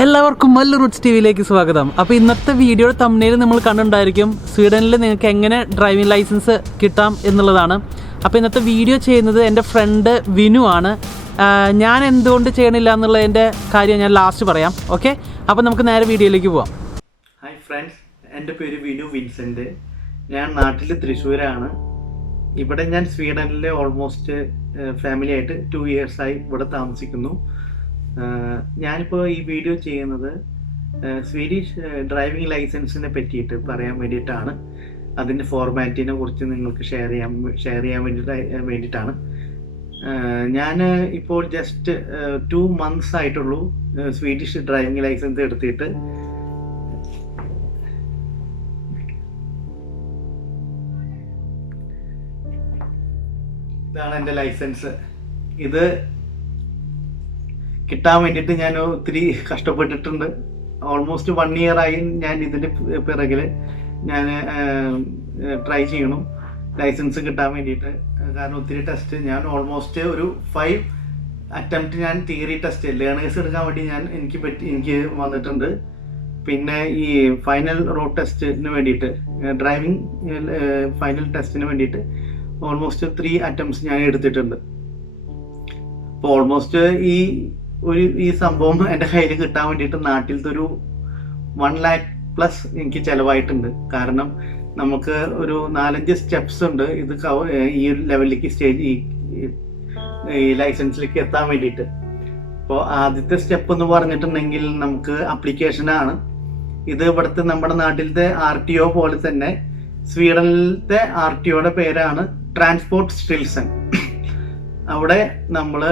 എല്ലാവർക്കും മല്ലു റൂട്ട്സ് ടിവിയിലേക്ക് സ്വാഗതം. അപ്പോൾ ഇന്നത്തെ വീഡിയോയുടെ തംബ്നെയിൽ നമ്മൾ കണ്ടിട്ടുണ്ടായിരിക്കും സ്വീഡനിൽ നിങ്ങൾക്ക് എങ്ങനെ ഡ്രൈവിംഗ് ലൈസൻസ് കിട്ടാം എന്നുള്ളതാണ്. അപ്പോൾ ഇന്നത്തെ വീഡിയോ ചെയ്യുന്നത് എൻ്റെ ഫ്രണ്ട് വിനു ആണ്. ഞാൻ എന്തുകൊണ്ട് ചെയ്യണില്ല എന്നുള്ളതിൻ്റെ കാര്യം ഞാൻ ലാസ്റ്റ് പറയാം. ഓക്കെ, അപ്പോൾ നമുക്ക് നേരെ വീഡിയോയിലേക്ക് പോവാം. ഹായ് ഫ്രണ്ട്സ്, എൻ്റെ പേര് വിനു വിൻസെൻ്റ്. ഞാൻ നാട്ടിൽ തൃശ്ശൂരാണ്. ഇവിടെ ഞാൻ സ്വീഡനിൽ ഓൾമോസ്റ്റ് ഫാമിലിയായിട്ട് 2 ഇയേഴ്സായി ഇവിടെ താമസിക്കുന്നു. ഞാനിപ്പോൾ ഈ വീഡിയോ ചെയ്യുന്നത് സ്വീഡിഷ് ഡ്രൈവിംഗ് ലൈസൻസിനെ പറ്റിയിട്ട് പറയാൻ വേണ്ടിയിട്ടാണ്. അതിൻ്റെ ഫോർമാറ്റിനെ കുറിച്ച് നിങ്ങൾക്ക് ഷെയർ ചെയ്യാൻ വേണ്ടിയിട്ടാണ്. ഞാൻ ഇപ്പോൾ ജസ്റ്റ് 2 months ആയിട്ടുള്ളൂ സ്വീഡിഷ് ഡ്രൈവിംഗ് ലൈസൻസ് എടുത്തിട്ട്. ഇതാണ് എൻ്റെ ലൈസൻസ്. ഇത് കിട്ടാൻ വേണ്ടിയിട്ട് ഞാൻ ഒത്തിരി കഷ്ടപ്പെട്ടിട്ടുണ്ട്. ഓൾമോസ്റ്റ് 1 year ആയി ഞാൻ ഇതിൻ്റെ പിറകിൽ ഞാൻ ട്രൈ ചെയ്യണം ലൈസൻസ് കിട്ടാൻ വേണ്ടിയിട്ട്. കാരണം ഒത്തിരി ടെസ്റ്റ് ഞാൻ ഓൾമോസ്റ്റ് ഒരു 5 അറ്റംപ്റ്റ് ഞാൻ തിയറി ടെസ്റ്റ് ലേണേഴ്സ് എടുക്കാൻ വേണ്ടി എനിക്ക് വന്നിട്ടുണ്ട്. പിന്നെ ഈ ഫൈനൽ റോഡ് ടെസ്റ്റിന് വേണ്ടിയിട്ട് ഡ്രൈവിംഗ് ഫൈനൽ ടെസ്റ്റിന് വേണ്ടിയിട്ട് ഓൾമോസ്റ്റ് 3 attempts ഞാൻ എടുത്തിട്ടുണ്ട്. അപ്പോൾ ഓൾമോസ്റ്റ് ഈ സംഭവം എൻ്റെ കയ്യിൽ കിട്ടാൻ വേണ്ടിയിട്ട് നാട്ടിലത്തെ ഒരു 1 lakh plus എനിക്ക് ചിലവായിട്ടുണ്ട്. കാരണം നമുക്ക് ഒരു 4-5 സ്റ്റെപ്സ് ഉണ്ട് ഇത് ഈ ലെവലിലേക്ക് ഈ ലൈസൻസിലേക്ക് എത്താൻ വേണ്ടിയിട്ട്. അപ്പോൾ ആദ്യത്തെ സ്റ്റെപ്പ് എന്ന് പറഞ്ഞിട്ടുണ്ടെങ്കിൽ നമുക്ക് അപ്ലിക്കേഷനാണ്. ഇത് ഇവിടുത്തെ നമ്മുടെ നാട്ടിലത്തെ RTO പോലെ തന്നെ സ്വീഡനിലത്തെ RTOയുടെ പേരാണ് ട്രാൻസ്പോർട്ട് സ്റ്റിൽസൺ. അവിടെ നമ്മൾ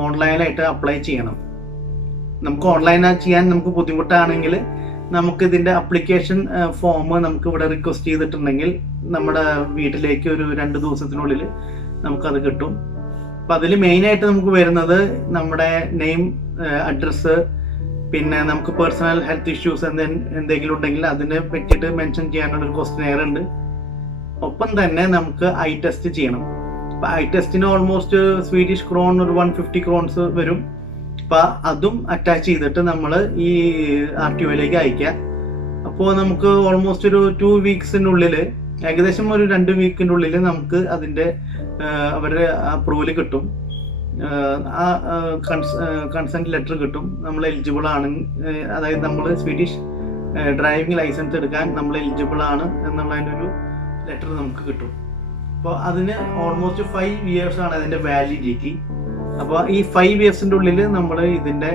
ഓൺലൈനായിട്ട് അപ്ലൈ ചെയ്യണം. നമുക്ക് ഓൺലൈനായി ചെയ്യാൻ നമുക്ക് ബുദ്ധിമുട്ടാണെങ്കിൽ നമുക്ക് ഇതിൻ്റെ അപ്ലിക്കേഷൻ ഫോം നമുക്ക് ഇവിടെ റിക്വസ്റ്റ് ചെയ്തിട്ടുണ്ടെങ്കിൽ നമ്മുടെ വീട്ടിലേക്ക് ഒരു 2 ദിവസത്തിനുള്ളിൽ നമുക്കത് കിട്ടും. അപ്പം അതിൽ മെയിനായിട്ട് നമുക്ക് വരുന്നത് നമ്മുടെ നെയിം, അഡ്രസ്സ്, പിന്നെ നമുക്ക് പേഴ്സണൽ ഹെൽത്ത് ഇഷ്യൂസ് എന്തെങ്കിലും ഉണ്ടെങ്കിൽ അതിനെ പറ്റിയിട്ട് മെൻഷൻ ചെയ്യാനുള്ളൊരു ക്വസ്റ്റ്യനെയർ ഉണ്ട്. ഒപ്പം തന്നെ നമുക്ക് ഐ ടെസ്റ്റ് ചെയ്യണം. അപ്പം ഐ ടെസ്റ്റിന് ഓൾമോസ്റ്റ് സ്വീഡിഷ് ക്രോൺ ഒരു 150 crowns വരും. അപ്പം അതും അറ്റാച്ച് ചെയ്തിട്ട് നമ്മൾ ഈ RTOയിലേക്ക് അയക്കാം. അപ്പോൾ നമുക്ക് ഓൾമോസ്റ്റ് ഒരു 2 weeksനുള്ളിൽ, ഏകദേശം ഒരു 2 weekനുള്ളിൽ നമുക്ക് അതിൻ്റെ അവരുടെ അപ്രൂവൽ കിട്ടും. ആ കൺസെൻറ്റ് ലെറ്റർ കിട്ടും. നമ്മൾ എലിജിബിൾ ആണ്, അതായത് നമ്മൾ സ്വീഡിഷ് ഡ്രൈവിംഗ് ലൈസൻസ് എടുക്കാൻ നമ്മൾ എലിജിബിൾ ആണ് എന്നുള്ളതിൻ്റെ ഒരു ലെറ്റർ നമുക്ക് കിട്ടും. അപ്പോൾ അതിന് ഓൾമോസ്റ്റ് 5 years ആണ് അതിൻ്റെ വാലിഡിറ്റി. അപ്പോൾ ഈ 5 yearsൻ്റെ ഉള്ളിൽ നമ്മൾ ഇതിൻ്റെ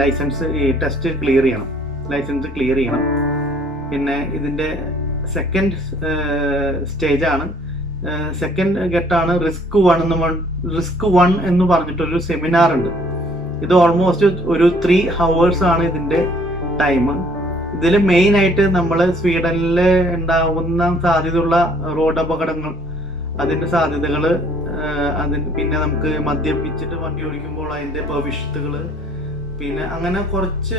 ലൈസൻസ് ടെസ്റ്റ് ക്ലിയർ ചെയ്യണം. പിന്നെ ഇതിൻ്റെ സെക്കൻഡ് സ്റ്റേജാണ്, സെക്കൻഡ് ഘട്ടമാണ് റിസ്ക് 1 എന്ന് പറഞ്ഞിട്ടൊരു സെമിനാർ ഉണ്ട്. ഇത് ഓൾമോസ്റ്റ് ഒരു 3 hours ആണ് ഇതിൻ്റെ ടൈം. ഇതിൽ മെയിനായിട്ട് നമ്മൾ സ്വീഡനിൽ ഉണ്ടാവുന്ന സാധ്യതയുള്ള റോഡ് അപകടങ്ങൾ, അതിൻ്റെ സാധ്യതകൾ, പിന്നെ നമുക്ക് മദ്യപിച്ചിട്ട് വണ്ടി ഓടിക്കുമ്പോൾ അതിൻ്റെ ഭവിഷ്യത്തുകൾ, പിന്നെ അങ്ങനെ കുറച്ച്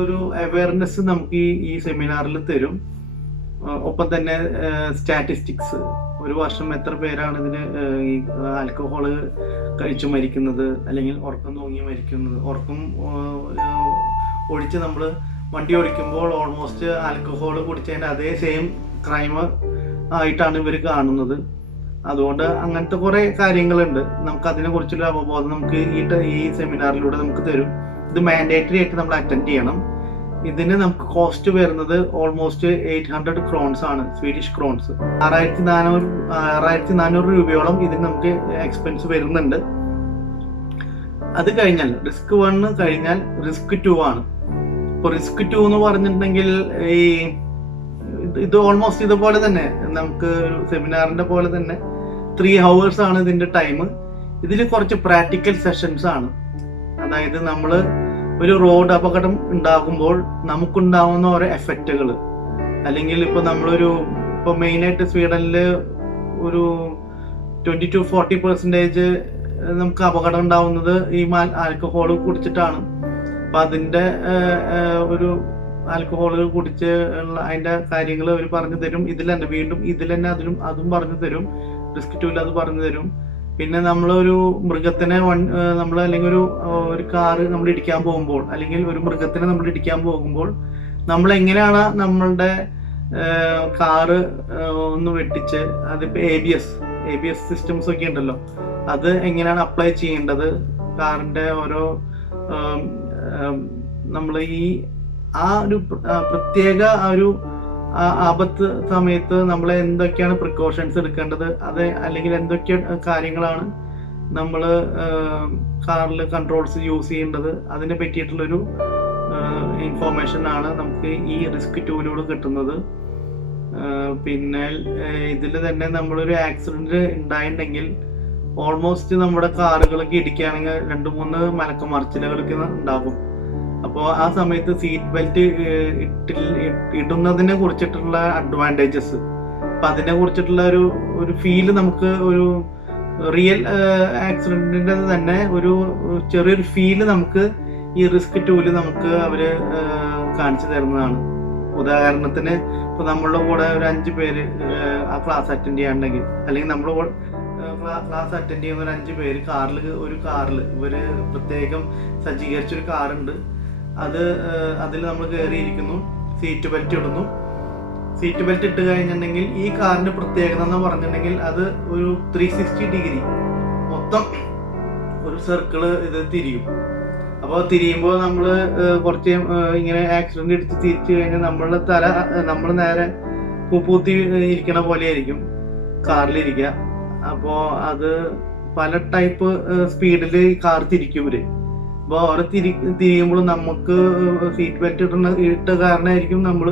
ഒരു അവയർനെസ് നമുക്ക് ഈ സെമിനാറിൽ തരും. ഒപ്പം തന്നെ സ്റ്റാറ്റിസ്റ്റിക്സ്, ഒരു വർഷം എത്ര പേരാണ് ഇതിന് ഈ ആൽക്കഹോള് കഴിച്ചു മരിക്കുന്നത്, അല്ലെങ്കിൽ ഉറക്കം തൂങ്ങി മരിക്കുന്നത്. ഉറക്കം ഒഴിച്ച് നമ്മൾ വണ്ടി ഓടിക്കുമ്പോൾ ഓൾമോസ്റ്റ് ആൽക്കഹോൾ കുടിച്ചതിൻ്റെ അതേ സെയിം ക്രൈം ആയിട്ടാണ് ഇവർ കാണുന്നത്. അതുകൊണ്ട് അങ്ങനത്തെ കുറേ കാര്യങ്ങളുണ്ട്. നമുക്ക് അതിനെക്കുറിച്ചുള്ള അവബോധം നമുക്ക് ഈ സെമിനാറിലൂടെ നമുക്ക് തരും. ഇത് മാൻഡേറ്ററി ആയിട്ട് നമ്മൾ അറ്റൻഡ് ചെയ്യണം. ഇതിന് നമുക്ക് കോസ്റ്റ് വരുന്നത് ഓൾമോസ്റ്റ് 800 crowns ആണ്, സ്വീഡിഷ് ക്രോൺസ്. 6400 രൂപയോളം ഇതിന് നമുക്ക് എക്സ്പെൻസ് വരുന്നുണ്ട്. അത് കഴിഞ്ഞാൽ റിസ്ക് 1 കഴിഞ്ഞാൽ റിസ്ക് 2 ആണ്. ഇപ്പോൾ റിസ്ക് 2 എന്ന് പറഞ്ഞിട്ടുണ്ടെങ്കിൽ ഇത് ഓൾമോസ്റ്റ് ഇതുപോലെ തന്നെ നമുക്ക് സെമിനാറിൻ്റെ പോലെ തന്നെ 3 hours ആണ് ഇതിൻ്റെ ടൈം. ഇതിൽ കുറച്ച് പ്രാക്ടിക്കൽ സെഷൻസ് ആണ്. അതായത് നമ്മൾ ഒരു റോഡ് അപകടം ഉണ്ടാകുമ്പോൾ നമുക്കുണ്ടാവുന്ന ഓരോ എഫക്റ്റുകൾ, അല്ലെങ്കിൽ ഇപ്പോൾ ഇപ്പോൾ മെയിനായിട്ട് സ്വീഡനിൽ ഒരു 20-40% നമുക്ക് അപകടം ഉണ്ടാവുന്നത് ഈ ആൽക്കഹോൾ കുടിച്ചിട്ടാണ്. അപ്പം അതിൻ്റെ ഒരു ആൽക്കഹോൾ കുടിച്ച് അതിൻ്റെ കാര്യങ്ങൾ അവർ പറഞ്ഞു തരും. ഇതിൽ തന്നെ അതും പറഞ്ഞു തരും. റിസ്ക് 2ൽ അത് പറഞ്ഞു തരും. പിന്നെ നമ്മളൊരു മൃഗത്തിനെ നമ്മൾ അല്ലെങ്കിൽ ഒരു കാറ് നമ്മൾ ഇടിക്കാൻ പോകുമ്പോൾ, അല്ലെങ്കിൽ ഒരു മൃഗത്തിനെ നമ്മൾ ഇടിക്കാൻ പോകുമ്പോൾ നമ്മൾ എങ്ങനെയാണ് നമ്മളുടെ കാറ് ഒന്ന് വെട്ടിച്ച്, അതിപ്പോൾ ABS സിസ്റ്റംസ് ഒക്കെ ഉണ്ടല്ലോ, അത് എങ്ങനെയാണ് അപ്ലൈ ചെയ്യേണ്ടത്, കാറിൻ്റെ ഓരോ നമ്മൾ ആ ഒരു പ്രത്യേക ഒരു ആപത്ത് സമയത്ത് നമ്മൾ എന്തൊക്കെയാണ് പ്രിക്കോഷൻസ് എടുക്കേണ്ടത്, അത് അല്ലെങ്കിൽ എന്തൊക്കെ കാര്യങ്ങളാണ് നമ്മൾ കാറിൽ കൺട്രോൾസ് യൂസ് ചെയ്യേണ്ടത്, അതിനെ പറ്റിയിട്ടുള്ളൊരു ഇൻഫോർമേഷൻ ആണ് നമുക്ക് ഈ റിസ്ക് ടൂലിലൂടെ കിട്ടുന്നത്. പിന്നെ ഇതിൽ തന്നെ നമ്മളൊരു ആക്സിഡന്റ് ഉണ്ടായിട്ടുണ്ടെങ്കിൽ ഓൾമോസ്റ്റ് നമ്മുടെ കാറുകളൊക്കെ ഇടിക്കുകയാണെങ്കിൽ 2-3 മലക്കമറിച്ചിലുകളൊക്കെ ഉണ്ടാകും. അപ്പോൾ ആ സമയത്ത് സീറ്റ് ബെൽറ്റ് ഇടുന്നതിനെ കുറിച്ചിട്ടുള്ള അഡ്വാൻറ്റേജസ്, അപ്പം അതിനെ കുറിച്ചിട്ടുള്ള ഒരു ഫീല് നമുക്ക് ഒരു റിയൽ ആക്സിഡന്റിന്റെ തന്നെ ഒരു ചെറിയൊരു ഫീല് നമുക്ക് ഈ റിസ്ക് ടൂല് നമുക്ക് അവര് കാണിച്ചു തരുന്നതാണ്. ഉദാഹരണത്തിന് ഇപ്പൊ നമ്മളുടെ കൂടെ ഒരു 5 പേര് ആ ക്ലാസ് അറ്റൻഡ് ചെയ്യാനുണ്ടെങ്കിൽ, അല്ലെങ്കിൽ നമ്മുടെ ക്ലാസ് അറ്റൻഡ് ചെയ്യുന്ന ഒരു 5 പേര് കാറിൽ ഇവര് പ്രത്യേകം സജ്ജീകരിച്ചൊരു കാറുണ്ട്. അതിൽ നമ്മൾ കയറിയിരിക്കുന്നു, സീറ്റ് ബെൽറ്റ് ഇടുന്നു. സീറ്റ് ബെൽറ്റ് ഇട്ട് കഴിഞ്ഞിട്ടുണ്ടെങ്കിൽ ഈ കാറിന്റെ പ്രത്യേകത എന്ന് പറഞ്ഞിട്ടുണ്ടെങ്കിൽ അത് ഒരു 360 ഡിഗ്രി മൊത്തം ഒരു സർക്കിള് ഇത് തിരിയും. അപ്പോൾ തിരിയുമ്പോൾ നമ്മൾ കുറച്ച് ഇങ്ങനെ ആക്സിഡന്റ് എടുത്ത് തിരിച്ചു കഴിഞ്ഞാൽ നമ്മളുടെ തല നമ്മൾ നേരെ കൂപ്പൂത്തി ഇരിക്കണ പോലെ ആയിരിക്കും കാറിലിരിക്കുക. അപ്പോൾ അത് പല ടൈപ്പ് സ്പീഡിൽ കാർ തിരിക്കും ഇവര്. അപ്പോൾ അവിടെ തിരിയുമ്പോൾ നമുക്ക് സീറ്റ് ബെൽറ്റ് ഇട്ട കാരണമായിരിക്കും നമ്മൾ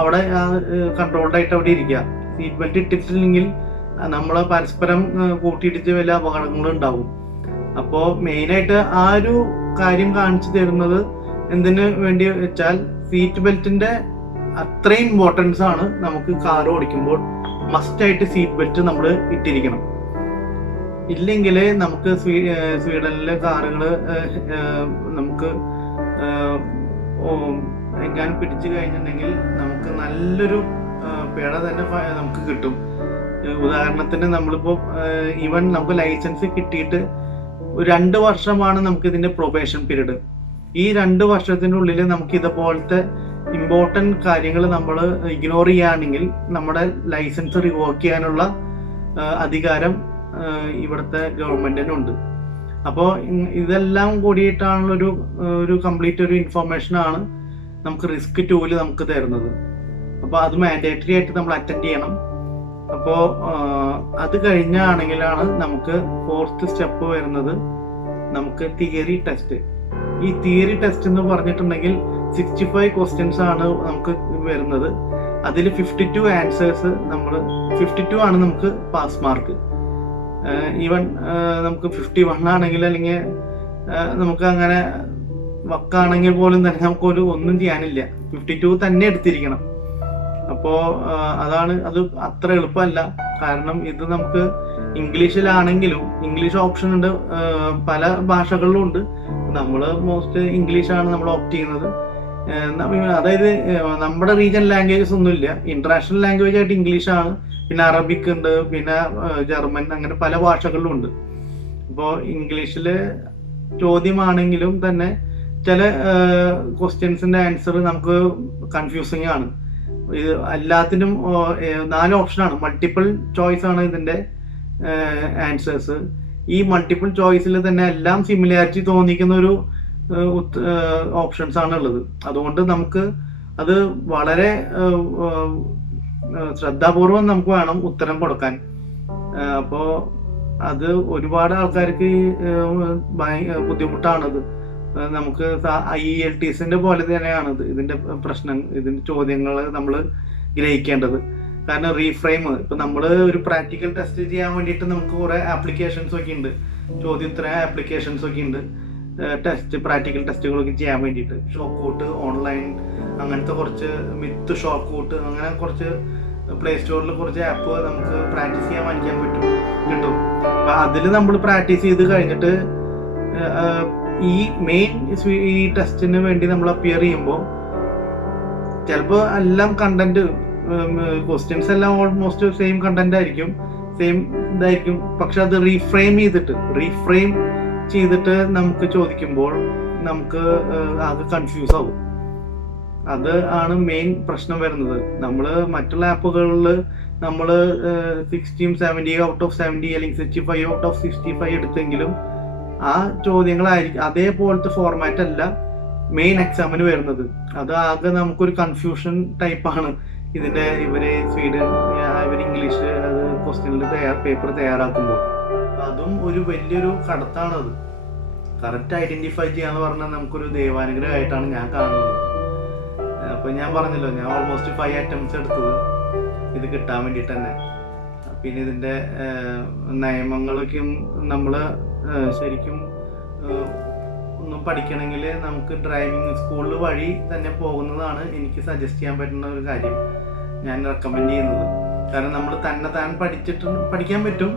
അവിടെ കൺട്രോൾഡ് ആയിട്ട് അവിടെ ഇരിക്കുക. സീറ്റ് ബെൽറ്റ് ഇട്ടിട്ടില്ലെങ്കിൽ നമ്മളെ പരസ്പരം കൂട്ടിയിടിച്ച് വലിയ അപകടങ്ങളും ഉണ്ടാവും. അപ്പോൾ മെയിനായിട്ട് ആ ഒരു കാര്യം കാണിച്ചു തരുന്നത് എന്തിനു വേണ്ടി വെച്ചാൽ, സീറ്റ് ബെൽറ്റിന്റെ അത്രയും ഇമ്പോർട്ടൻസ് ആണ് നമുക്ക് കാർ ഓടിക്കുമ്പോൾ. മസ്റ്റായിട്ട് സീറ്റ് ബെൽറ്റ് നമ്മൾ ഇട്ടിരിക്കണം. ഇല്ലെങ്കിൽ നമുക്ക് സ്വീഡനിലെ കാറുകൾ നമുക്ക് എങ്ങാനും പിടിച്ചു കഴിഞ്ഞിട്ടുണ്ടെങ്കിൽ നമുക്ക് നല്ലൊരു പിഴ തന്നെ നമുക്ക് കിട്ടും. ഉദാഹരണത്തിന് നമ്മളിപ്പോൾ ഈവൻ നമുക്ക് ലൈസൻസ് കിട്ടിയിട്ട് 2 വർഷമാണ് നമുക്ക് ഇതിന്റെ പ്രൊബേഷൻ പീരീഡ്. ഈ 2 വർഷത്തിൻ്റെ ഉള്ളിൽ നമുക്ക് ഇതുപോലത്തെ ഇമ്പോർട്ടൻറ്റ് കാര്യങ്ങൾ നമ്മൾ ഇഗ്നോർ ചെയ്യുകയാണെങ്കിൽ നമ്മുടെ ലൈസൻസ് റിവോക്ക് ചെയ്യാനുള്ള അധികാരം ഇവിടുത്തെ ഗവൺമെന്റിനുണ്ട്. അപ്പോൾ ഇതെല്ലാം കൂടിയിട്ടാണുള്ളൊരു കംപ്ലീറ്റ് ഒരു ഇൻഫോർമേഷൻ ആണ് നമുക്ക് റിസ്ക് ടൂല് നമുക്ക് തരുന്നത്. അപ്പോൾ അത് മാൻഡേറ്ററി ആയിട്ട് നമ്മൾ അറ്റൻഡ് ചെയ്യണം. അപ്പോൾ അത് കഴിഞ്ഞാണെങ്കിലാണ് നമുക്ക് 4th സ്റ്റെപ്പ് വരുന്നത്, നമുക്ക് തിയറി ടെസ്റ്റ്. ഈ തിയറി ടെസ്റ്റ് എന്ന് പറഞ്ഞിട്ടുണ്ടെങ്കിൽ 65 ക്വസ്റ്റ്യൻസ് ആണ് നമുക്ക് വരുന്നത്. അതിൽ 52 ആൻസേഴ്സ് 52 ആണ് നമുക്ക് പാസ് മാർക്ക്. ഈവൻ നമുക്ക് 51 ആണെങ്കിൽ, അല്ലെങ്കിൽ നമുക്ക് അങ്ങനെ വക്കാണെങ്കിൽ പോലും തന്നെ നമുക്കൊരു ഒന്നും ചെയ്യാനില്ല, 52 തന്നെ എടുത്തിരിക്കണം. അപ്പോൾ അത് അത്ര എളുപ്പമല്ല. കാരണം ഇത് നമുക്ക് ഇംഗ്ലീഷിലാണെങ്കിലും ഇംഗ്ലീഷ് ഓപ്ഷൻ ഉണ്ട്, പല ഭാഷകളിലും ഉണ്ട്. നമ്മൾ മോസ്റ്റ് ഇംഗ്ലീഷാണ് നമ്മൾ ഓപ്റ്റ് ചെയ്യുന്നത്. അതായത് നമ്മുടെ റീജിയൻ ലാംഗ്വേജസ് ഒന്നുമില്ല, ഇന്റർനാഷണൽ ലാംഗ്വേജ് ആയിട്ട് ഇംഗ്ലീഷാണ്. പിന്നെ അറബിക് ഉണ്ട്, പിന്നെ ജർമ്മൻ, അങ്ങനെ പല ഭാഷകളിലും ഉണ്ട്. അപ്പോൾ ഇംഗ്ലീഷില് ചോദ്യമാണെങ്കിലും തന്നെ ചില ക്വസ്റ്റ്യൻസിന്റെ ആൻസർ നമുക്ക് കൺഫ്യൂസിങ് ആണ്. ഇത് എല്ലാത്തിനും 4 ഓപ്ഷനാണ്, മൾട്ടിപ്പിൾ ചോയ്സ് ആണ് ഇതിന്റെ ആൻസേഴ്സ്. ഈ മൾട്ടിപ്പിൾ ചോയ്സിൽ തന്നെ എല്ലാം സിമിലാരിറ്റി തോന്നിക്കുന്ന ഒരു ഓപ്ഷൻസ് ആണ് ഉള്ളത്. അതുകൊണ്ട് നമുക്ക് അത് വളരെ ശ്രദ്ധാപൂർവം നമുക്ക് വേണം ഉത്തരം കൊടുക്കാൻ. അപ്പോൾ അത് ഒരുപാട് ആൾക്കാർക്ക് ബുദ്ധിമുട്ടാണത്. നമുക്ക് IELTSന്റെ പോലെ തന്നെയാണത് ഇതിന്റെ പ്രശ്നം, ഇതിന്റെ ചോദ്യങ്ങൾ നമ്മൾ ഗ്രഹിക്കേണ്ടത്. കാരണം റീഫ്രെയിം, ഇപ്പൊ നമ്മൾ ഒരു പ്രാക്ടിക്കൽ ടെസ്റ്റ് ചെയ്യാൻ വേണ്ടിയിട്ട് നമുക്ക് കുറെ ആപ്ലിക്കേഷൻസ് ഒക്കെ ഉണ്ട്, ചോദ്യോത്തര ആപ്ലിക്കേഷൻസ് ഒക്കെ ഉണ്ട്, പ്രാക്ടിക്കൽ ടെസ്റ്റുകളൊക്കെ ചെയ്യാൻ വേണ്ടിയിട്ട്. ഷോക്കൗട്ട് ഓൺലൈൻ, അങ്ങനത്തെ കുറച്ച് മിത്ത് ഷോക്കൗട്ട്, അങ്ങനെ കുറച്ച് പ്ലേ സ്റ്റോറിൽ കുറച്ച് ആപ്പ് നമുക്ക് പ്രാക്ടീസ് ചെയ്യാൻ വാങ്ങിക്കാൻ കിട്ടും. അപ്പൊ അതിൽ നമ്മൾ പ്രാക്ടീസ് ചെയ്ത് കഴിഞ്ഞിട്ട് ഈ ഈ ടെസ്റ്റിന് വേണ്ടി നമ്മൾ അപ്പിയർ ചെയ്യുമ്പോൾ ചിലപ്പോൾ എല്ലാം കണ്ടന്റ്, ക്വസ്റ്റ്യൻസ് എല്ലാം ഓൾമോസ്റ്റ് സെയിം കണ്ടന്റ് ആയിരിക്കും. സെയിം ഇതായിരിക്കും. പക്ഷെ അത് റീഫ്രെയിം ചെയ്തിട്ട് നമുക്ക് ചോദിക്കുമ്പോൾ നമുക്ക് അത് കൺഫ്യൂസ് ആവും. അത് ആണ് മെയിൻ പ്രശ്നം വരുന്നത്. നമ്മൾ മറ്റുള്ള ആപ്പുകളിൽ നമ്മൾ 60, 70 ഔട്ട് ഓഫ് 70 അല്ലെങ്കിൽ 65 ഔട്ട് ഓഫ് 65 എടുത്തെങ്കിലും ആ ചോദ്യങ്ങളായിരിക്കും അതേപോലത്തെ ഫോർമാറ്റ് അല്ല മെയിൻ എക്സാമിന് വരുന്നത്. അത് ആകെ നമുക്കൊരു കൺഫ്യൂഷൻ ടൈപ്പാണ് ഇതിന്റെ ഇവര് ഇംഗ്ലീഷ് ക്വസ്റ്റ്യനിൽ പേപ്പർ തയ്യാറാക്കുമ്പോൾ. അതും ഒരു വലിയൊരു കടത്താണത്. കറക്റ്റ് ഐഡന്റിഫൈ ചെയ്യാന്ന് പറഞ്ഞാൽ നമുക്കൊരു ദൈവാനുഗ്രഹമായിട്ടാണ് ഞാൻ കാണുന്നത്. അപ്പൊ ഞാൻ പറഞ്ഞല്ലോ, ഞാൻ ഓൾമോസ്റ്റ് 5 അറ്റംപ്റ്റ്സ് എടുത്തത് ഇത് കിട്ടാൻ വേണ്ടിയിട്ട് തന്നെ. പിന്നെ ഇതിന്റെ നിയമങ്ങളൊക്കെയും നമ്മൾ ശരിക്കും ഒന്നും പഠിക്കണമെങ്കിൽ നമുക്ക് ഡ്രൈവിംഗ് സ്കൂളിൽ വഴി തന്നെ പോകുന്നതാണ് എനിക്ക് സജസ്റ്റ് ചെയ്യാൻ പറ്റുന്ന ഒരു കാര്യം, ഞാൻ റെക്കമെൻഡ് ചെയ്യുന്നത്. കാരണം നമ്മൾ താൻ പഠിക്കാൻ പറ്റും.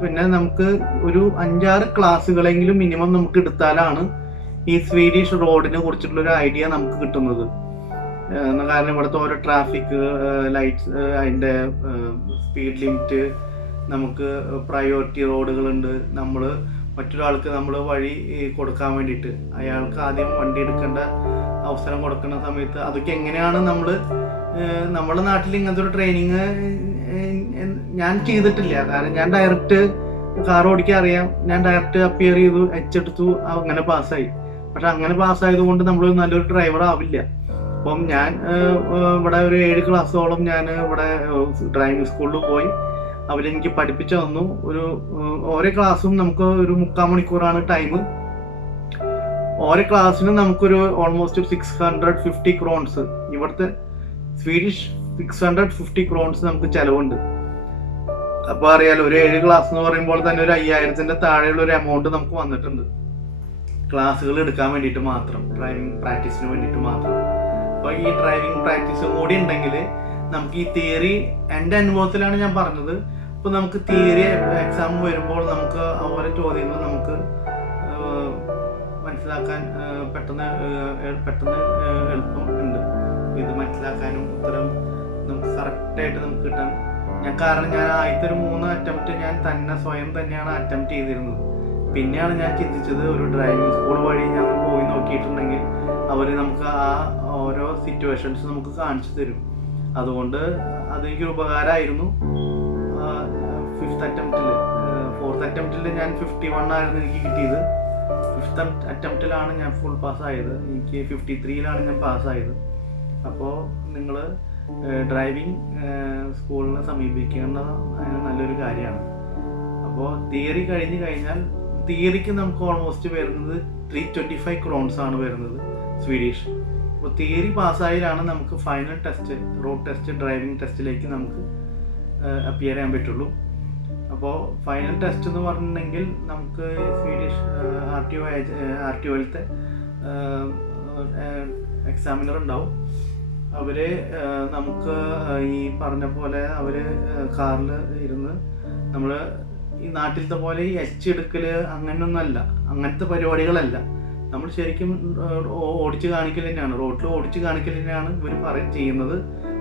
പിന്നെ നമുക്ക് ഒരു 5-6 ക്ലാസ്സുകളെങ്കിലും മിനിമം നമുക്ക് എടുത്താലാണ് ഈ സ്വീഡിഷ് റോഡിനെ കുറിച്ചിട്ടുള്ള ഒരു ഐഡിയ നമുക്ക് കിട്ടുന്നത്. കാരണം ഇവിടുത്തെ ഓരോ ട്രാഫിക് ലൈറ്റ്സ്, അതിൻ്റെ സ്പീഡ് ലിമിറ്റ്, നമുക്ക് പ്രയോറിറ്റി റോഡുകളുണ്ട്. നമ്മൾ മറ്റൊരാൾക്ക് നമ്മൾ വഴി കൊടുക്കാൻ വേണ്ടിയിട്ട് അയാൾക്ക് ആദ്യം വണ്ടി എടുക്കേണ്ട അവസരം കൊടുക്കുന്ന സമയത്ത് അതൊക്കെ എങ്ങനെയാണ് നമ്മുടെ നാട്ടിൽ ഇങ്ങനത്തെ ഒരു ട്രെയിനിങ് ഞാൻ ചെയ്തിട്ടില്ല. കാരണം ഞാൻ ഡയറക്റ്റ് കാർ ഓടിക്കാൻ അറിയാം, ഞാൻ ഡയറക്റ്റ് അപ്പിയർ ചെയ്തു, എടുത്തു, അങ്ങനെ പാസ്സായി. പക്ഷെ അങ്ങനെ പാസ്സായത് കൊണ്ട് നമ്മൾ നല്ലൊരു ഡ്രൈവർ ആവില്ല. അപ്പം ഞാൻ ഇവിടെ ഒരു 7 ക്ലാസ്സോളം ഞാൻ ഇവിടെ ഡ്രൈവിംഗ് സ്കൂളിൽ പോയി. അവരെനിക്ക് പഠിപ്പിച്ചു തന്നു. ഓരോ ക്ലാസ്സും നമുക്ക് ഒരു 3/4 മണിക്കൂറാണ് ടൈം. ഓരോ ക്ലാസ്സിനും നമുക്കൊരു ഓൾമോസ്റ്റ് 650 ക്രോൺസ്, ഇവിടുത്തെ സ്വീഡിഷ് 650 ക്രോൺസ് നമുക്ക് ചെലവുണ്ട്. അപ്പൊ അറിയാലോ, ഒരു 7 ക്ലാസ് എന്ന് പറയുമ്പോൾ തന്നെ ഒരു 5000-ന്റെ താഴെയുള്ള ഒരു എമൗണ്ട് നമുക്ക് വന്നിട്ടുണ്ട് ക്ലാസ്സുകൾ എടുക്കാൻ വേണ്ടിയിട്ട് മാത്രം, ഡ്രൈവിംഗ് പ്രാക്ടീസിന് വേണ്ടിയിട്ട് മാത്രം. അപ്പൊ ഈ ഡ്രൈവിംഗ് പ്രാക്ടീസും കൂടി ഉണ്ടെങ്കിൽ നമുക്ക് ഈ തിയറി, എൻ്റെ അനുഭവത്തിലാണ് ഞാൻ പറഞ്ഞത്, ഇപ്പൊ നമുക്ക് തിയറി എക്സാം വരുമ്പോൾ നമുക്ക് ഓരോ ചോദ്യങ്ങൾ നമുക്ക് മനസ്സിലാക്കാൻ പെട്ടെന്ന് എളുപ്പം ഉണ്ട്. ഇത് മനസ്സിലാക്കാനും ഉത്തരം നമുക്ക് കറക്റ്റായിട്ട് നമുക്ക് കിട്ടാൻ കാരണം ഞാൻ ആദ്യത്തെ ഒരു 3 അറ്റംപ്റ്റ് ഞാൻ സ്വയം തന്നെയാണ് അറ്റംപ്റ്റ് ചെയ്തിരുന്നത്. പിന്നെയാണ് ഞാൻ ചിന്തിച്ചത് ഒരു ഡ്രൈവിംഗ് സ്കൂൾ വഴി ഞാൻ പോയി നോക്കിയിട്ടുണ്ടെങ്കിൽ അവർ നമുക്ക് ആ ഓരോ സിറ്റുവേഷൻസ് നമുക്ക് കാണിച്ചു തരും. അതുകൊണ്ട് അതെനിക്കൊരു ഉപകാരമായിരുന്നു. 5th അറ്റംപ്റ്റിൽ 4th അറ്റംപ്റ്റിൽ ഞാൻ 51 ആയിരുന്നു എനിക്ക് കിട്ടിയത്. 5th അറ്റംപ്റ്റിലാണ് ഞാൻ ഫുൾ പാസ്സായത്. എനിക്ക് 53-ലാണ് ഞാൻ പാസ്സായത്. അപ്പോൾ നിങ്ങൾ ഡ്രൈവിംഗ് സ്കൂളിനെ സമീപിക്കേണ്ടത് നല്ലൊരു കാര്യമാണ്. അപ്പോൾ തിയറി കഴിഞ്ഞ് കഴിഞ്ഞാൽ തിയറിക്ക് നമുക്ക് ഓൾമോസ്റ്റ് വരുന്നത് 325 ക്രോൺസ് ആണ് വരുന്നത് സ്വീഡിഷ്. അപ്പോൾ തിയറി പാസ്സായാലാണ് നമുക്ക് final test, road test, driving ടെസ്റ്റിലേക്ക് നമുക്ക് അപ്പിയർ ചെയ്യാൻ പറ്റുള്ളൂ. അപ്പോൾ ഫൈനൽ ടെസ്റ്റ് എന്ന് പറഞ്ഞിട്ടുണ്ടെങ്കിൽ നമുക്ക് സ്വീഡിഷ് RTOയിലത്തെ എക്സാമിനർ ഉണ്ടാവും. അവര് നമുക്ക് ഈ പറഞ്ഞ പോലെ അവര് കാറിൽ ഇരുന്ന് നമ്മൾ ഈ നാട്ടിലത്തെ പോലെ ഈ എടുക്കല് അങ്ങനെയൊന്നുമല്ല, അങ്ങനത്തെ പരിപാടികളല്ല. നമ്മൾ ശരിക്കും ഓടിച്ച് കാണിക്കൽ തന്നെയാണ്, റോഡിൽ ഓടിച്ച് കാണിക്കൽ തന്നെയാണ് ഇവർ ചെയ്യുന്നത്.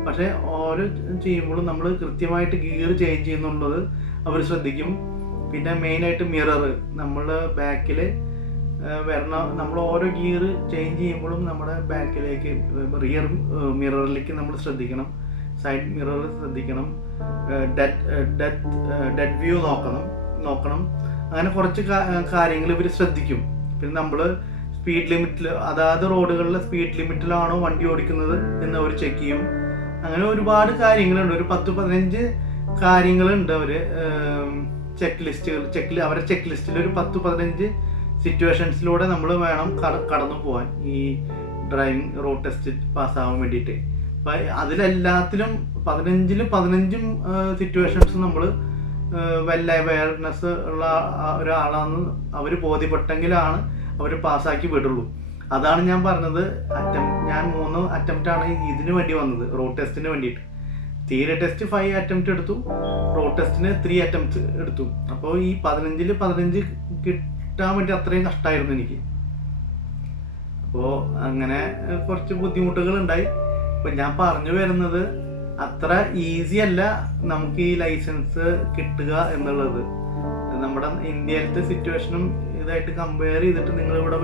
പക്ഷെ ഓരോ ചെയ്യുമ്പോഴും നമ്മൾ കൃത്യമായിട്ട് ഗിയർ ചേഞ്ച് ചെയ്യുന്നുള്ളത് അവർ ശ്രദ്ധിക്കും. പിന്നെ മെയിനായിട്ട് മിറർ, നമ്മൾ ബാക്കിൽ നമ്മൾ ഓരോ ഗിയർ ചേഞ്ച് ചെയ്യുമ്പോഴും നമ്മുടെ ബാക്കിലേക്ക് റിയർ മിററിലേക്ക് നമ്മൾ ശ്രദ്ധിക്കണം, സൈഡ് മിറർ ശ്രദ്ധിക്കണം, ഡെഡ് വ്യൂ നോക്കണം. അങ്ങനെ കുറച്ച് കാര്യങ്ങൾ ഇവർ ശ്രദ്ധിക്കും. പിന്നെ നമ്മൾ സ്പീഡ് ലിമിറ്റിൽ, അതായത് റോഡുകളിലെ സ്പീഡ് ലിമിറ്റിലാണോ വണ്ടി ഓടിക്കുന്നത് എന്ന് അവർ ചെക്ക് ചെയ്യും. അങ്ങനെ ഒരുപാട് കാര്യങ്ങളുണ്ട്, ഒരു 10-15 കാര്യങ്ങളുണ്ട്. അവർ അവരുടെ ചെക്ക് ലിസ്റ്റിൽ ഒരു 10-15 സിറ്റുവേഷൻസിലൂടെ നമ്മൾ വേണം കടന്നു പോകാൻ ഈ ഡ്രൈവിംഗ് റോഡ് ടെസ്റ്റ് പാസ്സാവാൻ വേണ്ടിയിട്ട്. അപ്പം അതിലെല്ലാത്തിലും 15 സിറ്റുവേഷൻസ് നമ്മൾ വെൽ അവയർനെസ് ഉള്ള ഒരാളാണെന്ന് അവർ ബോധ്യപ്പെട്ടെങ്കിലാണ് അവർ പാസ്സാക്കി വിടുള്ളൂ. അതാണ് ഞാൻ പറഞ്ഞത്. ഞാൻ 3 അറ്റംപ്റ്റാണ് ഇതിന് വേണ്ടി വന്നത്, റോഡ് ടെസ്റ്റിന് വേണ്ടിയിട്ട്. തിയറി ടെസ്റ്റ് 5 അറ്റംപ്റ്റ് എടുത്തു, റോഡ് ടെസ്റ്റിന് 3 അറ്റംപ്റ്റ് എടുത്തു. അപ്പോൾ ഈ 15 കിട്ടാൻ വേണ്ടി അത്രയും കഷ്ടമായിരുന്നു എനിക്ക്. അപ്പോൾ അങ്ങനെ കുറച്ച് ബുദ്ധിമുട്ടുകൾ ഉണ്ടായി. ഇപ്പം ഞാൻ പറഞ്ഞു വരുന്നത്, അത്ര ഈസി അല്ല നമുക്ക് ഈ ലൈസൻസ് കിട്ടുക എന്നുള്ളത്. നമ്മുടെ ഇന്ത്യയിലത്തെ സിറ്റുവേഷനും ഇതായിട്ട് കമ്പയർ ചെയ്തിട്ട് നിങ്ങൾ ഇവിടെ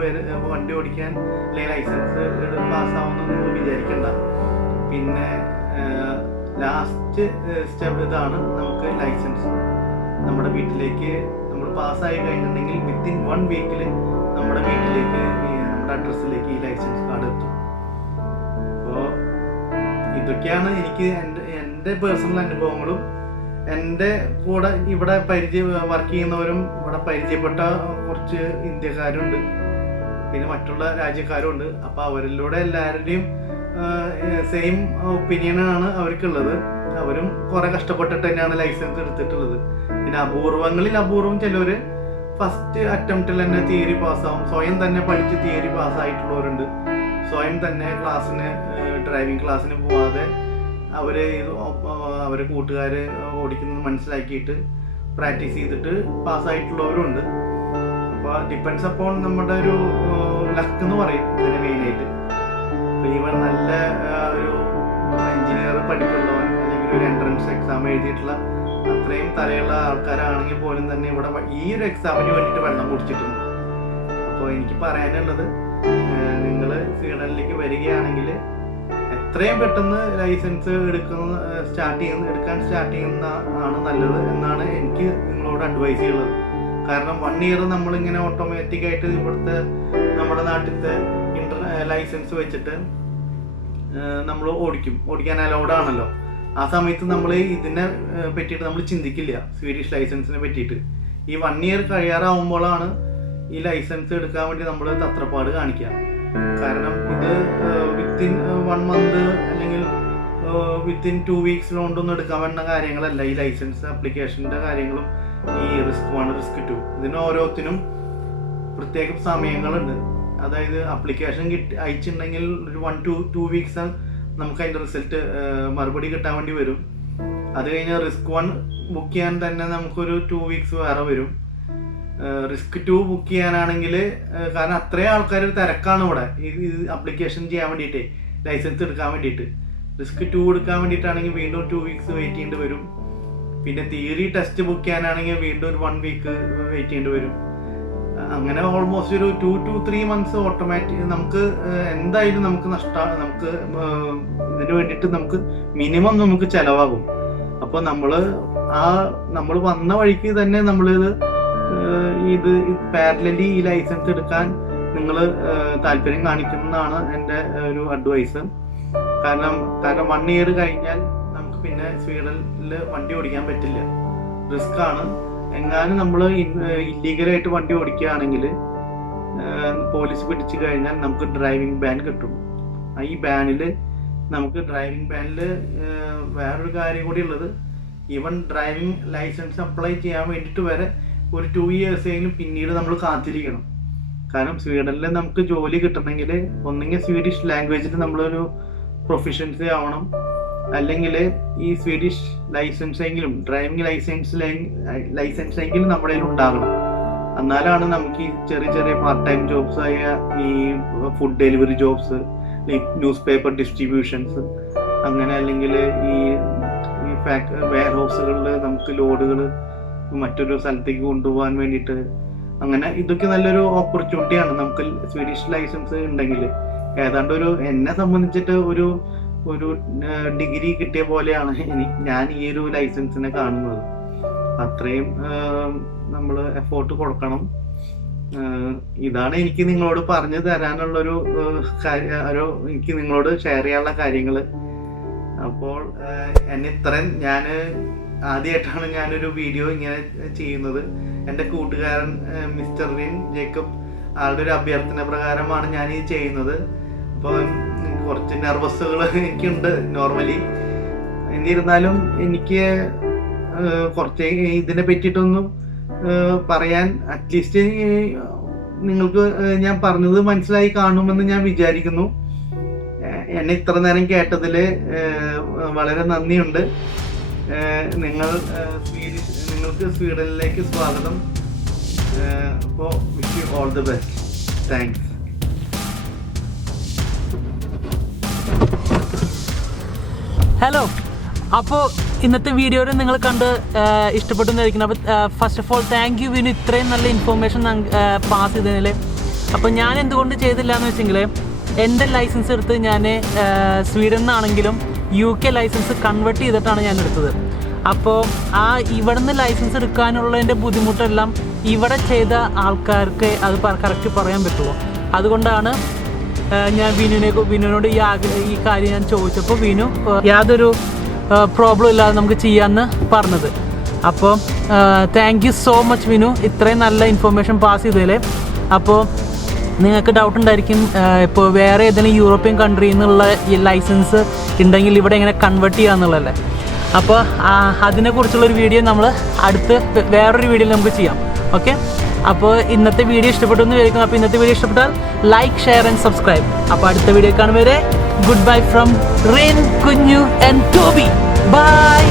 വണ്ടി ഓടിക്കാൻ അല്ലെങ്കിൽ ലൈസൻസ് പാസ്സാവുമെന്ന് നിങ്ങൾ വിചാരിക്കണ്ട. പിന്നെ ലാസ്റ്റ് സ്റ്റെപ്പ് ഇതാണ്, നമുക്ക് ലൈസൻസ് നമ്മുടെ വീട്ടിലേക്ക് നമ്മൾ പാസ്സായി കഴിഞ്ഞിട്ടുണ്ടെങ്കിൽ വിത്തിൻ 1 വീക്കിൽ നമ്മുടെ വീട്ടിലേക്ക് നമ്മുടെ അഡ്രസ്സിലേക്ക് ഈ ലൈസൻസ് കാർഡ് എത്തും. അപ്പോൾ ഇതൊക്കെയാണ് എനിക്ക് എൻ്റെ പേഴ്സണൽ അനുഭവങ്ങളും എൻ്റെ കൂടെ ഇവിടെ വർക്ക് ചെയ്യുന്നവരും ഇവിടെ പരിചയപ്പെട്ട കുറച്ച് ഇന്ത്യക്കാരുണ്ട്, പിന്നെ മറ്റുള്ള രാജ്യക്കാരുണ്ട്. അപ്പോൾ അവരിലൂടെ എല്ലാവരുടെയും സെയിം ഒപ്പീനിയനാണ് അവർക്കുള്ളത്. അവരും കുറെ കഷ്ടപ്പെട്ടിട്ട് തന്നെയാണ് ലൈസൻസ് എടുത്തിട്ടുള്ളത്. പിന്നെ അപൂർവം ചിലവർ ഫസ്റ്റ് അറ്റംപ്റ്റിൽ തന്നെ തിയറി പാസ്സാവും. സ്വയം തന്നെ പഠിച്ച് തിയറി പാസ്സായിട്ടുള്ളവരുണ്ട്. സ്വയം തന്നെ ഡ്രൈവിംഗ് ക്ലാസ്സിന് പോവാതെ അവരെ കൂട്ടുകാർ ഓടിക്കുന്നത് മനസ്സിലാക്കിയിട്ട് പ്രാക്ടീസ് ചെയ്തിട്ട് പാസ്സായിട്ടുള്ളവരുണ്ട്. അപ്പോൾ ഡിപ്പെൻഡ്സ് അപ്പോൺ നമ്മുടെ ഒരു ലക്ക് എന്ന് പറയും ഇതിന് മെയിനായിട്ട്. അപ്പോൾ ഇവൻ നല്ല ഒരു എഞ്ചിനീയർ പഠിക്കുള്ളവൻ അല്ലെങ്കിൽ ഒരു എൻട്രൻസ് എക്സാം എഴുതിയിട്ടുള്ള അത്രയും തലയുള്ള ആൾക്കാരാണെങ്കിൽ പോലും തന്നെ ഇവിടെ ഈ ഒരു എക്സാമിന് വേണ്ടിയിട്ട് വെള്ളം കുടിച്ചിട്ടുണ്ട്. അപ്പോൾ എനിക്ക് പറയാനുള്ളത്, നിങ്ങൾ സ്വീഡനിലേക്ക് വരികയാണെങ്കിൽ എത്രയും പെട്ടെന്ന് ലൈസൻസ് എടുക്കാൻ സ്റ്റാർട്ട് ചെയ്യുന്ന ആണ് നല്ലത് എന്നാണ് എനിക്ക് നിങ്ങളോട് അഡ്വൈസ് ചെയ്യുന്നത്. കാരണം 1 ഇയർ നമ്മളിങ്ങനെ ഓട്ടോമാറ്റിക്കായിട്ട് നമ്മുടെ നാട്ടിലത്തെ ലൈസൻസ് വെച്ചിട്ട് നമ്മൾ ഓടിക്കാൻ അലൗഡ് ആണല്ലോ. ആ സമയത്ത് നമ്മൾ ഇതിനെ പറ്റിയിട്ട് നമ്മൾ ചിന്തിക്കില്ല, സ്വീഡിഷ് ലൈസൻസിനെ പറ്റിയിട്ട്. ഈ 1 ഇയർ കഴിയാറാവുമ്പോഴാണ് ഈ ലൈസൻസ് എടുക്കാൻ വേണ്ടി നമ്മൾ തത്രപ്പാട് കാണിക്കുക. കാരണം ഇത് വിത്തിൻ 1 മന്ത് അല്ലെങ്കിൽ വിത്തിൻ 2 വീക്സിലൊണ്ടൊന്നും എടുക്കാൻ പറ്റുന്ന കാര്യങ്ങളല്ല ഈ ലൈസൻസ് ആപ്ലിക്കേഷൻ്റെ കാര്യങ്ങളും ഈ റിസ്ക് 1 റിസ്ക് 2 ഇതിന് ഓരോത്തിനും പ്രത്യേക സമയങ്ങളുണ്ട്. അതായത് ആപ്ലിക്കേഷൻ അയച്ചിട്ടുണ്ടെങ്കിൽ ഒരു 1 to 2 വീക്സ് നമുക്ക് അതിൻ്റെ റിസൾട്ട് മറുപടി കിട്ടാൻ വേണ്ടി വരും. അത് കഴിഞ്ഞാൽ റിസ്ക് 1 ബുക്ക് ചെയ്യാൻ തന്നെ നമുക്കൊരു 2 വീക്സ് വേറെ വരും. റിസ്ക് 2 ബുക്ക് ചെയ്യാനാണെങ്കിൽ, കാരണം അത്രയും ആൾക്കാർ തിരക്കാണ് ഇവിടെ ഈ ആപ്ലിക്കേഷൻ ചെയ്യാൻ വേണ്ടിയിട്ട്, ലൈസൻസ് എടുക്കാൻ വേണ്ടിയിട്ട്. റിസ്ക് 2 എടുക്കാൻ വേണ്ടിയിട്ടാണെങ്കിൽ വീണ്ടും 2 വീക്സ് വെയിറ്റ് ചെയ്യേണ്ടി വരും. പിന്നെ തിയറി ടെസ്റ്റ് ബുക്ക് ചെയ്യാനാണെങ്കിൽ വീണ്ടും ഒരു 1 വീക്ക് വെയിറ്റ് ചെയ്യേണ്ടി വരും. അങ്ങനെ ഓൾമോസ്റ്റ് ഒരു 2 to 3 മന്ത്സ് ഓട്ടോമാറ്റിക് നമുക്ക് എന്തായാലും നമുക്ക് ഇതിന് വേണ്ടിയിട്ട് നമുക്ക് മിനിമം നമുക്ക് ചിലവാകും. അപ്പോൾ നമ്മൾ വന്ന വഴിക്ക് തന്നെ ഇത് പാരലലി ഈ ലൈസൻസ് എടുക്കാൻ നിങ്ങൾ താല്പര്യം കാണിക്കുന്നതാണ് എൻ്റെ ഒരു അഡ്വൈസ്. കാരണം 1 ഇയർ കഴിഞ്ഞാൽ നമുക്ക് പിന്നെ സ്വീഡനിൽ വണ്ടി ഓടിക്കാൻ പറ്റില്ല, റിസ്ക് ആണ്. എങ്ങാനും നമ്മൾ ഇല്ലീഗലായിട്ട് വണ്ടി ഓടിക്കുകയാണെങ്കിൽ പോലീസ് പിടിച്ചു കഴിഞ്ഞാൽ നമുക്ക് ഡ്രൈവിംഗ് ബാൻ കിട്ടും. ഈ ബാനിൽ വേറൊരു കാര്യം കൂടി ഉള്ളത്, ഈവൻ ഡ്രൈവിംഗ് ലൈസൻസ് അപ്ലൈ ചെയ്യാൻ വേണ്ടിയിട്ട് വരെ ഒരു 2 ഇയേഴ്സെങ്കിലും പിന്നീട് നമ്മൾ കാത്തിരിക്കണം. കാരണം സ്വീഡനിൽ നമുക്ക് ജോലി കിട്ടണമെങ്കിൽ ഒന്നെങ്കിൽ സ്വീഡിഷ് ലാംഗ്വേജിൽ നമ്മളൊരു പ്രൊഫിഷ്യൻസി ആവണം, അല്ലെങ്കിൽ ഈ സ്വീഡിഷ് ലൈസൻസെങ്കിലും ഡ്രൈവിംഗ് ലൈസൻസെങ്കിലും നമ്മുടെ കയ്യിൽ ഉണ്ടാകണം. എന്നാലാണ് നമുക്ക് ഈ ചെറിയ പാർട്ട് ടൈം ജോബ്സ് ആയ ഈ food delivery jobs, news paper distributions, അങ്ങനെ അല്ലെങ്കിൽ ഈ വെയർ ഹൗസുകളിൽ നമുക്ക് ലോഡുകൾ മറ്റൊരു സ്ഥലത്തേക്ക് കൊണ്ടുപോകാൻ വേണ്ടിയിട്ട്, അങ്ങനെ ഇതൊക്കെ നല്ലൊരു ഓപ്പർച്യൂണിറ്റിയാണ് നമുക്ക് സ്വീഡിഷ് ലൈസൻസ് ഉണ്ടെങ്കിൽ. ഏതാണ്ട് എന്നെ സംബന്ധിച്ചിട്ട് ഒരു ഡിഗ്രി കിട്ടിയ പോലെയാണ് ഞാൻ ഈ ഒരു ലൈസൻസിനെ കാണുന്നത്. അത്രയും നമ്മൾ എഫോർട്ട് കൊടുക്കണം. ഇതാണ് എനിക്ക് നിങ്ങളോട് പറഞ്ഞു തരാനുള്ളൊരു എനിക്ക് നിങ്ങളോട് ഷെയർ ചെയ്യാനുള്ള കാര്യങ്ങൾ. അപ്പോൾ ഞാൻ ആദ്യമായിട്ടാണ് ഞാനൊരു വീഡിയോ ഇങ്ങനെ ചെയ്യുന്നത്. എൻ്റെ കൂട്ടുകാരൻ മിസ്റ്റർ റിൻ ജേക്കബ്, ആളുടെ ഒരു അഭ്യർത്ഥന പ്രകാരമാണ് ഞാൻ ഇത് ചെയ്യുന്നത്. അപ്പോൾ കുറച്ച് നെർവസുകൾ എനിക്കുണ്ട് നോർമലി. എന്നിരുന്നാലും എനിക്ക് കുറച്ച് ഇതിനെ പറ്റിയിട്ടൊന്നും പറയാൻ, അറ്റ്ലീസ്റ്റ് നിങ്ങൾക്ക് ഞാൻ പറഞ്ഞത് മനസ്സിലായി കാണുമെന്ന് ഞാൻ വിചാരിക്കുന്നു. എന്നെ ഇത്ര നേരം കേട്ടതിൽ വളരെ നന്ദിയുണ്ട്. നിങ്ങൾക്ക് സ്വീഡനിലേക്ക് സ്വാഗതം. അപ്പോൾ wish you all the best. Thanks. Hello, അപ്പോൾ ഇന്നത്തെ വീഡിയോയിൽ നിങ്ങൾ കണ്ട് ഇഷ്ടപ്പെട്ടു എന്നായിരിക്കണം. അപ്പോൾ first of all thank you Vinu, ഇത്രയും നല്ല ഇൻഫോർമേഷൻ പാസ് ചെയ്തതിൽ. അപ്പോൾ ഞാൻ എന്തുകൊണ്ട് ചെയ്തില്ല എന്ന് വെച്ചെങ്കിൽ എൻ്റെ ലൈസൻസ് എടുത്ത് ഞാൻ സ്വീഡനിൽ നിന്നാണെങ്കിലും UK ലൈസൻസ് കൺവേർട്ട് ചെയ്തിട്ടാണ് ഞാൻ എടുത്തത്. അപ്പോൾ ഇവിടെ നിന്ന് ലൈസൻസ് എടുക്കാനുള്ളതിൻ്റെ ബുദ്ധിമുട്ടെല്ലാം ഇവിടെ ചെയ്ത ആൾക്കാർക്ക് അത് കറക്റ്റ് പറയാൻ പറ്റുമോ. അതുകൊണ്ടാണ് ഞാൻ വിനുവിനോട് ഈ കാര്യം ഞാൻ ചോദിച്ചപ്പോൾ വിനു യാതൊരു പ്രോബ്ലം ഇല്ലാതെ നമുക്ക് ചെയ്യാമെന്ന് പറഞ്ഞത്. അപ്പോൾ thank you so much Vinu, ഇത്രയും നല്ല ഇൻഫർമേഷൻ പാസ് ചെയ്തതിൽ. അപ്പോൾ നിങ്ങൾക്ക് ഡൗട്ട് ഉണ്ടായിരിക്കും, ഇപ്പോൾ വേറെ ഏതെങ്കിലും യൂറോപ്യൻ കൺട്രിയിൽ നിന്നുള്ള ഈ ലൈസൻസ് ഉണ്ടെങ്കിൽ ഇവിടെ എങ്ങനെ കൺവേർട്ട് ചെയ്യുക എന്നുള്ളതല്ലേ. അപ്പോൾ അതിനെക്കുറിച്ചുള്ളൊരു വീഡിയോ നമ്മൾ വേറൊരു വീഡിയോയിൽ നമുക്ക് ചെയ്യാം. ഓക്കെ, അപ്പോൾ ഇന്നത്തെ വീഡിയോ ഇഷ്ടപ്പെട്ടു എന്ന് വിചാരിക്കുന്നു. അപ്പോൾ ഇന്നത്തെ വീഡിയോ ഇഷ്ടപ്പെട്ടാൽ ലൈക്ക്, ഷെയർ ആൻഡ് സബ്സ്ക്രൈബ്. അപ്പോൾ അടുത്ത വീഡിയോ കാണും വരെ ഗുഡ് ബൈ ഫ്രം റെയിൻ, കുഞ്ഞു ആൻഡ് ടോബി. ബൈ.